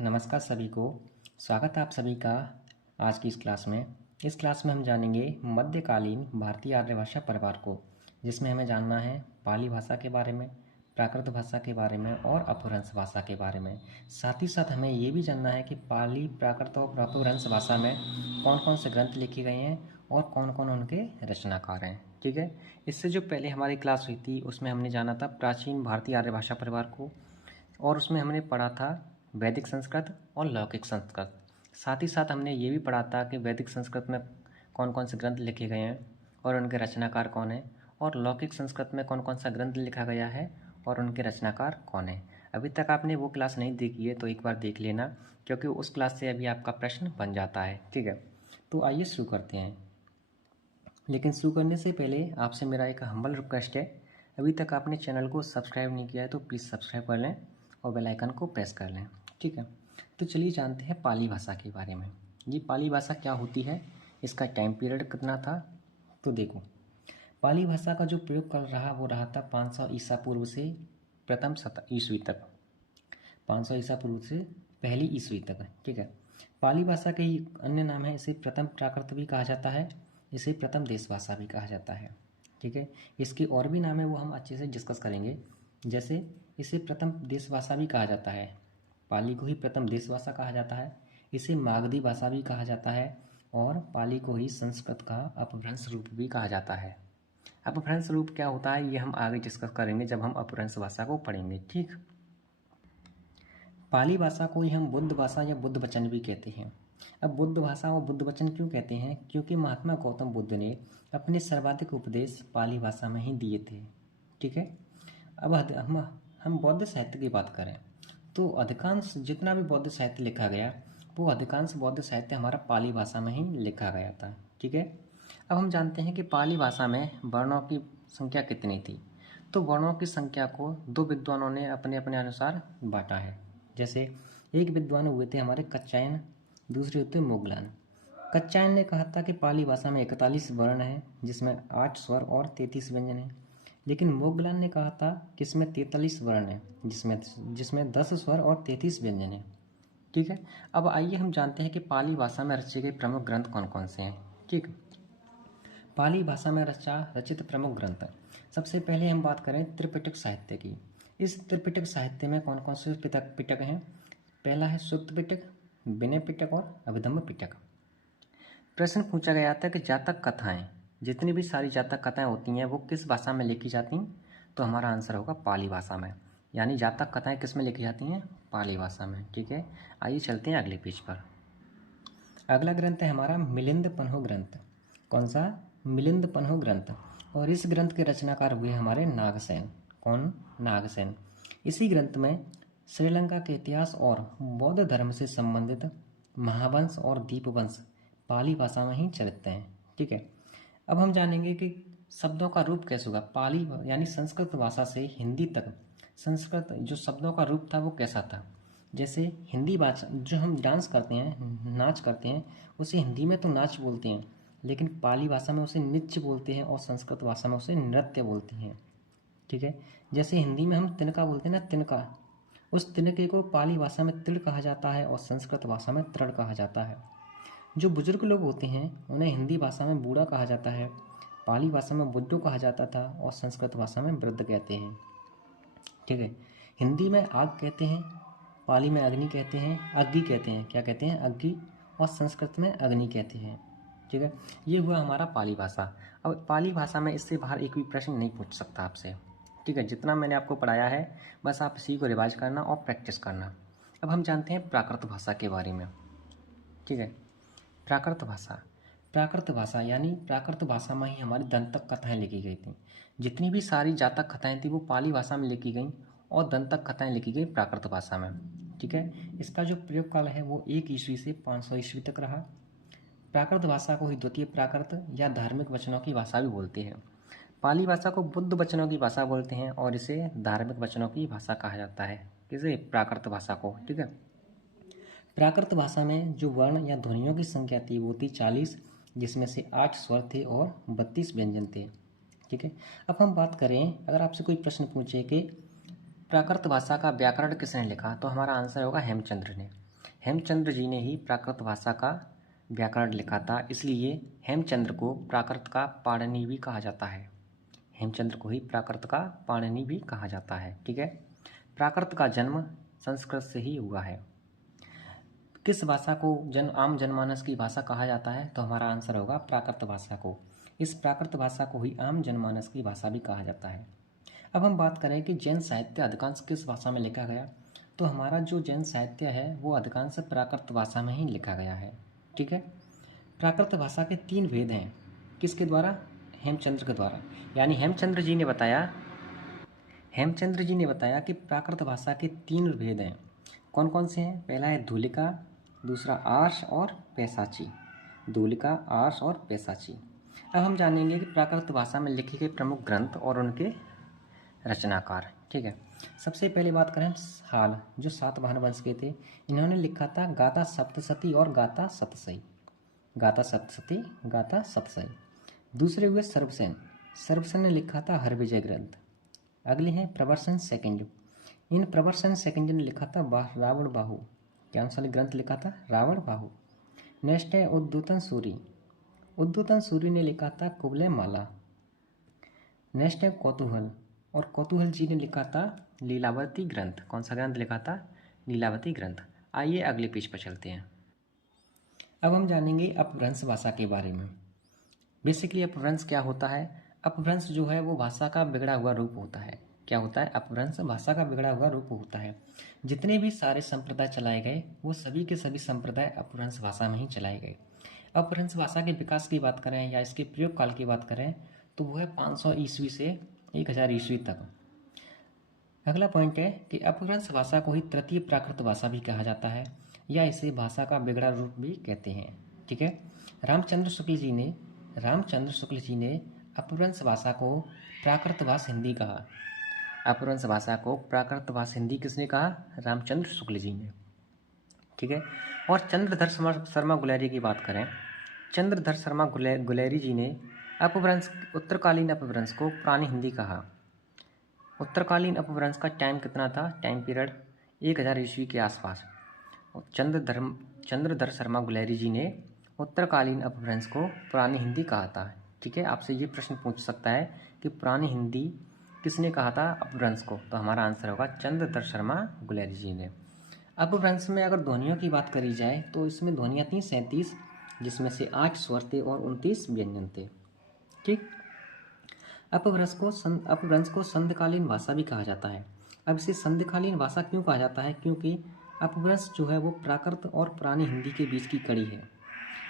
नमस्कार सभी को। स्वागत है आप सभी का आज की इस क्लास में। इस क्लास में हम जानेंगे मध्यकालीन भारतीय आर्य भाषा परिवार को, जिसमें हमें जानना है पाली भाषा के बारे में, प्राकृत भाषा के बारे में और अपभ्रंश भाषा के बारे में। साथ ही साथ हमें ये भी जानना है कि पाली, प्राकृत और अपभ्रंश भाषा में कौन कौन से ग्रंथ लिखे गए हैं और कौन कौन उनके रचनाकार हैं। ठीक है, इससे जो पहले हमारी क्लास हुई थी उसमें हमने जाना था प्राचीन भारतीय आर्य भाषा परिवार को, और उसमें हमने पढ़ा था वैदिक संस्कृत और लौकिक संस्कृत। साथ ही साथ हमने ये भी पढ़ा था कि वैदिक संस्कृत में कौन कौन से ग्रंथ लिखे गए हैं और उनके रचनाकार कौन है, और लौकिक संस्कृत में कौन कौन सा ग्रंथ लिखा गया है और उनके रचनाकार कौन है। अभी तक आपने वो क्लास नहीं देखी है तो एक बार देख लेना, क्योंकि उस क्लास से अभी आपका प्रश्न बन जाता है। ठीक है, तो आइए शुरू करते हैं। लेकिन शुरू करने से पहले आपसे मेरा एक हम्बल रिक्वेस्ट है, अभी तक आपने चैनल को सब्सक्राइब नहीं किया है तो प्लीज़ सब्सक्राइब कर लें और बेल आइकन को प्रेस कर लें। ठीक है, तो चलिए जानते हैं पाली भाषा के बारे में। ये पाली भाषा क्या होती है, इसका टाइम पीरियड कितना था। तो देखो, पाली भाषा का जो प्रयोग कर रहा वो रहा था 500 ईसा पूर्व से प्रथम ईस्वी तक, 500 ईसा पूर्व से पहली ईस्वी तक। ठीक है, पाली भाषा के ही अन्य नाम है, इसे प्रथम प्राकृत भी कहा जाता है, इसे प्रथम देश भाषा भी कहा जाता है। ठीक है, इसके और भी नाम है वो हम अच्छे से डिस्कस करेंगे। जैसे इसे प्रथम देश भाषा भी कहा जाता है, पाली को ही प्रथम देश भाषा कहा जाता है, इसे मागधी भाषा भी कहा जाता है, और पाली को ही संस्कृत का अपभ्रंश रूप भी कहा जाता है। अपभ्रंश रूप क्या होता है ये हम आगे डिस्कस करेंगे जब हम अपभ्रंश भाषा को पढ़ेंगे। ठीक, पाली भाषा को ही हम बुद्ध भाषा या बुद्ध वचन भी कहते हैं। अब बुद्ध भाषा और बुद्ध वचन क्यों कहते हैं? क्योंकि महात्मा गौतम बुद्ध ने अपने सर्वाधिक उपदेश पाली भाषा में ही दिए थे। ठीक है, अब हम बौद्ध साहित्य की बात करें तो अधिकांश जितना भी बौद्ध साहित्य लिखा गया वो अधिकांश बौद्ध साहित्य हमारा पाली भाषा में ही लिखा गया था। ठीक है, अब हम जानते हैं कि पाली भाषा में वर्णों की संख्या कितनी थी। तो वर्णों की संख्या को दो विद्वानों ने अपने अपने अनुसार बांटा है। जैसे एक विद्वान हुए थे हमारे कच्चायन, दूसरे होते मोगलान। कच्चायन ने कहा था कि पाली भाषा में 41 वर्ण हैं, जिसमें 8 स्वर और 33 व्यंजन हैं। लेकिन मोगलान ने कहा था कि इसमें 43 वर्ण हैं, जिसमें 10 स्वर और 33 व्यंजन हैं। ठीक है, अब आइए हम जानते हैं कि पाली भाषा में रचे गए प्रमुख ग्रंथ कौन कौन से हैं। ठीक, पाली भाषा में रचित प्रमुख ग्रंथ, सबसे पहले हम बात करें त्रिपिटक साहित्य की। इस त्रिपिटक साहित्य में कौन कौन से पिटक हैं? पहला है सुत्त पिटक, विनय पिटक और अभिधम्म पिटक। प्रश्न पूछा गया था कि जातक कथाएं, जितनी भी सारी जातक कथाएं होती हैं वो किस भाषा में लिखी जाती हैं? तो हमारा आंसर होगा पाली भाषा में। यानी जातक कथाएं किस में लिखी जाती हैं? पाली भाषा में। ठीक है, आइए चलते हैं अगले पेज पर। अगला ग्रंथ है हमारा मिलिंद पन्हो ग्रंथ। कौन सा? मिलिंद पन्हो ग्रंथ। और इस ग्रंथ के रचनाकार हुए हमारे नागसेन। कौन? नागसेन। इसी ग्रंथ में श्रीलंका के इतिहास और बौद्ध धर्म से संबंधित महावंश और दीपवंश पाली भाषा में ही चलते हैं। ठीक है, अब हम जानेंगे कि शब्दों का रूप कैसे होगा। पाली यानी संस्कृत भाषा से हिंदी तक संस्कृत जो शब्दों का रूप था वो कैसा था। जैसे हिंदी भाषा जो हम डांस करते हैं, नाच करते हैं, उसे हिंदी में तो नाच बोलते हैं, लेकिन पाली भाषा में उसे नृत्य बोलते हैं और संस्कृत भाषा में उसे नृत्य बोलते हैं। ठीक है, जैसे हिंदी में हम तिनका बोलते हैं ना, तिनका, उस तिनके को पाली भाषा में तिड़ कहा जाता है और संस्कृत भाषा में तृण कहा जाता है। जो बुजुर्ग लोग होते हैं उन्हें हिंदी भाषा में बूढ़ा कहा जाता है, पाली भाषा में बुड्ढो कहा जाता था और संस्कृत भाषा में वृद्ध कहते हैं। ठीक है, हिंदी में आग कहते हैं, पाली में अग्नि कहते हैं, अग्नि कहते हैं, क्या कहते हैं? अग्नि, और संस्कृत में अग्नि कहते हैं। ठीक है, ये हुआ हमारा पाली भाषा। अब पाली भाषा में इससे बाहर एक भी प्रश्न नहीं पूछ सकता आपसे। ठीक है, जितना मैंने आपको पढ़ाया है बस आप इसी को रिवाइज करना और प्रैक्टिस करना। अब हम जानते हैं प्राकृत भाषा के बारे में। ठीक है, प्राकृत भाषा, प्राकृत भाषा यानी प्राकृत भाषा में ही हमारी दंतक कथाएं लिखी गई थी। जितनी भी सारी जातक कथाएं थी वो पाली भाषा में लिखी गई और दंतक कथाएं लिखी गई प्राकृत भाषा में। ठीक है, इसका जो प्रयोग काल है वो 1 ईस्वी से 500 ईस्वी तक रहा। प्राकृत भाषा को ही द्वितीय प्राकृत या धार्मिक वचनों की भाषा भी बोलते हैं। पाली भाषा को बुद्ध वचनों की भाषा बोलते हैं और इसे धार्मिक वचनों की भाषा कहा जाता है। किसे? प्राकृत भाषा को। ठीक है, प्राकृत भाषा में जो वर्ण या ध्वनियों की संख्या थी वो थी 40, जिसमें से 8 स्वर थे और 32 व्यंजन थे। ठीक है, अब हम बात करें, अगर आपसे कोई प्रश्न पूछे कि प्राकृत भाषा का व्याकरण किसने लिखा, तो हमारा आंसर होगा हेमचंद्र ने। हेमचंद्र जी ने ही प्राकृत भाषा का व्याकरण लिखा था, इसलिए हेमचंद्र को प्राकृत का पाणिनि भी कहा जाता है। हेमचंद्र को ही प्राकृत का पाणिनि भी कहा जाता है। ठीक है, प्राकृत का जन्म संस्कृत से ही हुआ है। किस भाषा को आम जनमानस की भाषा कहा जाता है? तो हमारा आंसर होगा प्राकृत भाषा को। इस प्राकृत भाषा को ही आम जनमानस की भाषा भी कहा जाता है। अब हम बात करें कि जैन साहित्य अधिकांश किस भाषा में लिखा गया, तो हमारा जो जैन साहित्य है वो अधिकांश प्राकृत भाषा में ही लिखा गया है। ठीक है, प्राकृत भाषा के 3 भेद हैं। किसके द्वारा? हेमचंद्र के द्वारा। यानी हेमचंद्र जी ने बताया कि प्राकृत भाषा के 3 भेद हैं। कौन कौन से हैं? पहला है धूलिका, दूसरा आर्ष और पैसाची। धूलिका, आर्ष और पैसाची। अब हम जानेंगे कि प्राकृत भाषा में लिखे गए प्रमुख ग्रंथ और उनके रचनाकार। ठीक है, सबसे पहले बात करें हाल, जो सातवाहन वंश के थे। इन्होंने लिखा था गाथा सप्तशती और गाथा सतसई। गाथा सप्तशती, गाथा सतसई। दूसरे हुए सर्वसेन ने लिखा था हरविजय ग्रंथ। अगले हैं प्रवर्सन सेकंड। इन प्रवर्सन सेकंड ने लिखा था रावण बाहु। क्या सा ग्रंथ लिखा था? रावण बाहु। नेक्स्ट है उद्योतन सूरी। उद्योतन सूरी ने लिखा था कुबले माला। नेक्स्ट है कौतूहल, और कौतूहल जी ने लिखा था लीलावती ग्रंथ। कौन सा ग्रंथ लिखा था? लीलावती ग्रंथ। आइए अगले पेज पर चलते हैं। अब हम जानेंगे अपभ्रंश भाषा के बारे में। बेसिकली अपभ्रंश क्या होता है? अपभ्रंश जो है वो भाषा का बिगड़ा हुआ रूप होता है। क्या होता है? अपभ्रंश भाषा का बिगड़ा हुआ रूप होता है। जितने भी सारे संप्रदाय चलाए गए वो सभी के सभी संप्रदाय अपभ्रंश भाषा में ही चलाए गए। अपभ्रंश भाषा के विकास की बात करें या इसके प्रयोग काल की बात करें तो वो है 500 ईस्वी से 1000 ईस्वी तक। अगला पॉइंट है कि अपभ्रंश भाषा को ही तृतीय प्राकृत भाषा भी कहा जाता है या इसे भाषा का बिगड़ा रूप भी कहते हैं। ठीक है, रामचंद्र शुक्ल जी ने अपभ्रंश भाषा को प्राकृत भाषा हिंदी कहा। अपभ्रंश भाषा को प्राकृत भाषा हिंदी किसने कहा? रामचंद्र शुक्ल जी ने। ठीक है, और चंद्रधर शर्मा गुलेरी की बात करें, चंद्रधर शर्मा गुलेरी जी ने उत्तरकालीन अपभ्रंश को पुरानी हिंदी कहा। उत्तरकालीन अपभ्रंश का टाइम कितना था? टाइम पीरियड 1000 ईस्वी के आसपास। चंद्रधर शर्मा गुलेरी जी ने उत्तरकालीन अपभ्रंश को पुरानी हिंदी कहा था। ठीक है, आपसे ये प्रश्न पूछ सकता है कि पुरानी हिंदी किसने कहा था अपभ्रंश को? तो हमारा आंसर होगा चंद्रधर शर्मा गुलेरी जी ने। अपभ्रंश में अगर ध्वनियों की बात करी जाए तो इसमें ध्वनियाँ थीं 37, जिसमें से 8 स्वर थे और 29 व्यंजन थे। ठीक, अपभ्रंश को संधिकालीन भाषा भी कहा जाता है। अब इसे संधिकालीन भाषा क्यों कहा जाता है? क्योंकि अपभ्रंश जो है वो प्राकृत और पुरानी हिंदी के बीच की कड़ी है।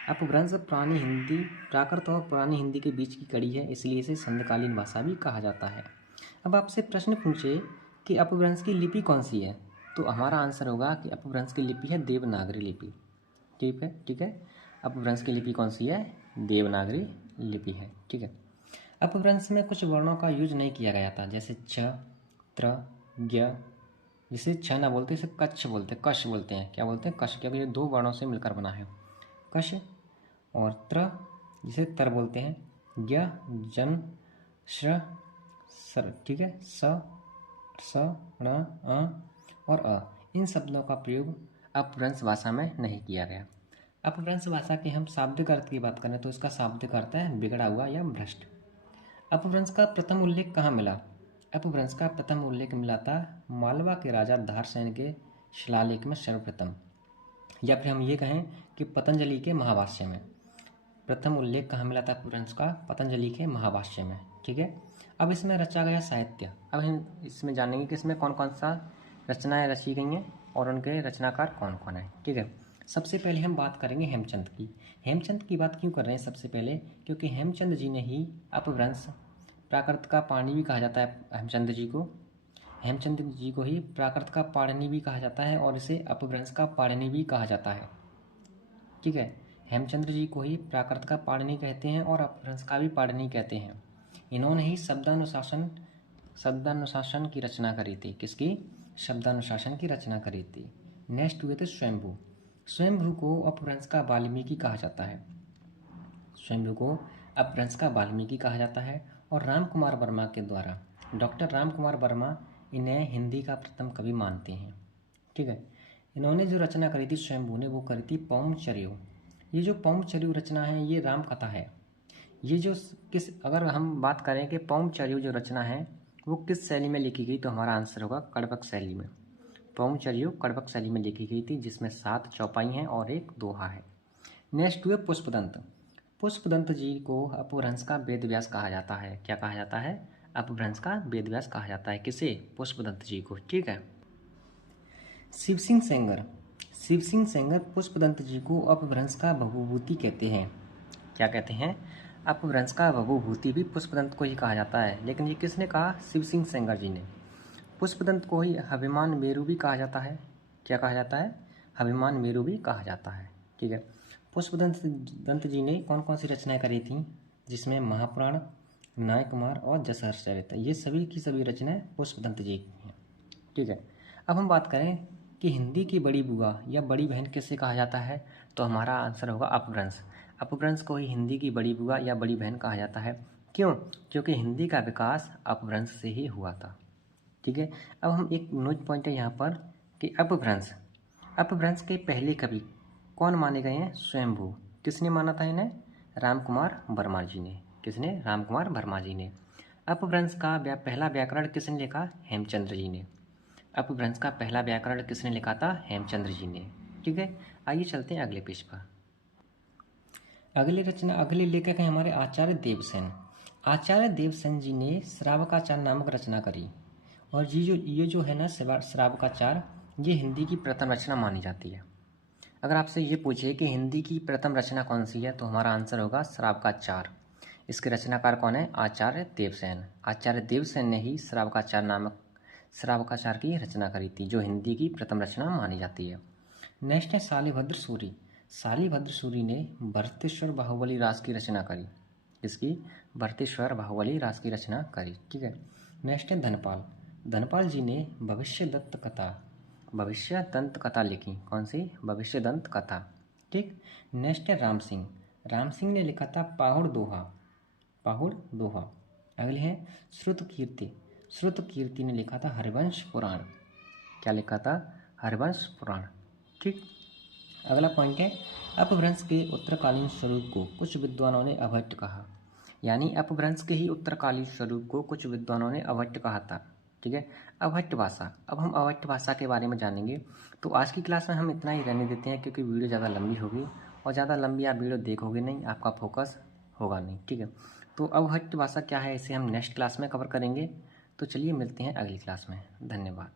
अपभ्रंश प्राकृत और पुरानी हिंदी के बीच की कड़ी है, इसलिए इसे संधिकालीन भाषा भी कहा जाता है। अब आपसे प्रश्न पूछे कि अपभ्रंश की लिपि कौन सी है, तो हमारा आंसर होगा कि अपभ्रंश की लिपि है देवनागरी लिपि। ठीक है, अपभ्रंश की लिपि कौन सी है? देवनागरी लिपि है। ठीक है, अपभ्रंश में कुछ वर्णों का यूज नहीं किया गया था, जैसे छ, त्र, ज्ञ। जिसे छ ना बोलते इसे कच्छ बोलते, कश बोलते हैं। क्या बोलते हैं? कश, क्योंकि ये 2 वर्णों से मिलकर बना है, कश। और त्र जिसे तर बोलते हैं, ज्ञ, जन, श्र, सर। ठीक है, स, ण, अ और अ, इन शब्दों का प्रयोग अपभ्रंश भाषा में नहीं किया गया। अपभ्रंश भाषा के हम शाब्दिक अर्थ की बात करें तो इसका शाब्दिक अर्थ है बिगड़ा हुआ या भ्रष्ट। अपभ्रंश का प्रथम उल्लेख कहाँ मिला? अपभ्रंश का प्रथम उल्लेख मिला था मालवा के राजा धारसेन के शिलालेख में सर्वप्रथम, या फिर हम ये कहें कि पतंजलि के महाभाष्य में। प्रथम उल्लेख कहाँ मिला था अपभ्रंश का? पतंजलि के महाभाष्य में। ठीक है, अब इसमें रचा गया साहित्य। अब हम इसमें जानेंगे कि इसमें कौन कौन सा रचनाएं रची गई हैं और उनके रचनाकार कौन कौन हैं। ठीक है, सबसे पहले हम बात करेंगे हेमचंद की। हेमचंद की बात क्यों कर रहे हैं सबसे पहले? क्योंकि हेमचंद जी ने ही अपभ्रंश, प्राकृत का पाणिनि भी कहा जाता है हेमचंद जी को। हेमचंद जी को ही प्राकृत का पाणिनि भी कहा जाता है और इसे अपभ्रंश का पाणिनि भी कहा जाता है। ठीक है, हेमचंद्र जी को ही प्राकृत का पाणिनि कहते हैं और अपभ्रंश का भी पाणिनि कहते हैं। इन्होंने ही शब्दानुशासन की रचना करी थी। किसकी? शब्दानुशासन की रचना करी थी। नेक्स्ट हुए थे स्वयंभू। स्वयंभू को अपभ्रंश का वाल्मीकि कहा जाता है। स्वयंभू को अपभ्रंश का वाल्मीकि कहा जाता है और रामकुमार वर्मा के द्वारा, डॉक्टर रामकुमार वर्मा इन्हें हिंदी का प्रथम कवि मानते हैं। ठीक है, इन्होंने जो रचना करी थी स्वयंभू ने, वो करी थी पौमचर्यो। ये जो पौमचर्यो रचना है ये राम कथा है। ये जो अगर हम बात करें कि पौमचर्यो जो रचना है वो किस शैली में लिखी गई, तो हमारा आंसर होगा कड़बक शैली में। पौमचर्यो कड़बक शैली में लिखी गई थी, जिसमें 7 चौपाई हैं और एक दोहा है। नेक्स्ट हुए पुष्पदंत। पुष्पदंत जी को अपभ्रंश का वेदव्यास कहा जाता है। क्या कहा जाता है? अपभ्रंश का वेदव्यास कहा जाता है। किसे? पुष्पदंत जी को। ठीक है। शिव सिंह सेंगर। शिव सिंह सेंगर पुष्पदंत जी को अपभ्रंश का भवभूति कहते हैं। क्या कहते हैं? अपभ्रंश का भवभूति भी पुष्पदंत को ही कहा जाता है। लेकिन ये किसने कहा? शिव सिंह सेंगर जी ने। पुष्पदंत को ही हविमान मेरु भी कहा जाता है। क्या कहा जाता है? हविमान मेरु भी कहा जाता है। ठीक है। पुष्पदंत जी ने कौन कौन सी रचनाएं करी थी, जिसमें महापुराण, विनायक कुमार और जसहर्ष चरित, ये सभी की सभी रचनाएं पुष्पदंत जी की हैं। ठीक है। अब हम बात करें कि हिंदी की बड़ी बुआ या बड़ी बहन किसे कहा जाता है, तो हमारा आंसर होगा अपभ्रंश। अपभ्रंश को ही हिंदी की बड़ी बुआ या बड़ी बहन कहा जाता है। क्यों? क्योंकि हिंदी का विकास अपभ्रंश से ही हुआ था। ठीक है। अब हम एक नोट पॉइंट है यहाँ पर कि अपभ्रंश के पहले कवि कौन माने गए हैं? स्वयंभू। किसने माना था इन्हें? रामकुमार वर्मा जी ने। किसने? रामकुमार वर्मा जी ने। अपभ्रंश का पहला व्याकरण किसने लिखा? हेमचंद्र जी ने। अपभ्रंश का पहला व्याकरण किसने लिखा था? हेमचंद्र जी ने। ठीक है। आइए चलते हैं अगले पेज पर। अगले लेखक हैं हमारे आचार्य देवसेन। आचार्य देवसेन जी ने श्रावकाचार नामक रचना करी। और ये जो है ना श्रावकाचार, ये हिंदी की प्रथम रचना मानी जाती है। अगर आपसे ये पूछे कि हिंदी की प्रथम रचना कौन सी है, तो हमारा आंसर होगा श्रावकाचार। इसके रचनाकार कौन है? आचार्य देवसेन। आचार्य देवसेन ने ही श्रावकाचार की रचना करी थी, जो हिंदी की प्रथम रचना मानी जाती है। नेक्स्ट है शालिभद्र सूरी। शालिभद्र सूरी ने भरतेश्वर बाहुबली रास की रचना करी। इसकी भरतेश्वर बाहुबली रास की रचना करी। ठीक है। नेक्स्ट है धनपाल। धनपाल जी ने भविष्य दंत कथा लिखी। कौन सी? भविष्य दंत कथा। ठीक। नेक्स्ट है राम सिंह। राम सिंह ने लिखा था पाहुड़ दोहा। अगले हैं श्रुत कीर्ति ने लिखा था हरिवंश पुराण। क्या लिखा था? हरिवंश पुराण। ठीक। अगला पॉइंट है अपभ्रंश के उत्तरकालीन स्वरूप को कुछ विद्वानों ने अभट्ट कहा। यानी अपभ्रंश के ही उत्तरकालीन स्वरूप को कुछ विद्वानों ने अभट्ट कहा था। ठीक है। अभट्ट भाषा। अब हम अभट्ट भाषा के बारे में जानेंगे। तो आज की क्लास में हम इतना ही रहने देते हैं, क्योंकि वीडियो ज़्यादा लंबी होगी और ज़्यादा लंबी आप वीडियो देखोगे नहीं, आपका फोकस होगा नहीं। ठीक है। तो अभट्ट भाषा क्या है, इसे हम नेक्स्ट क्लास में कवर करेंगे। तो चलिए मिलते हैं अगली क्लास में। धन्यवाद।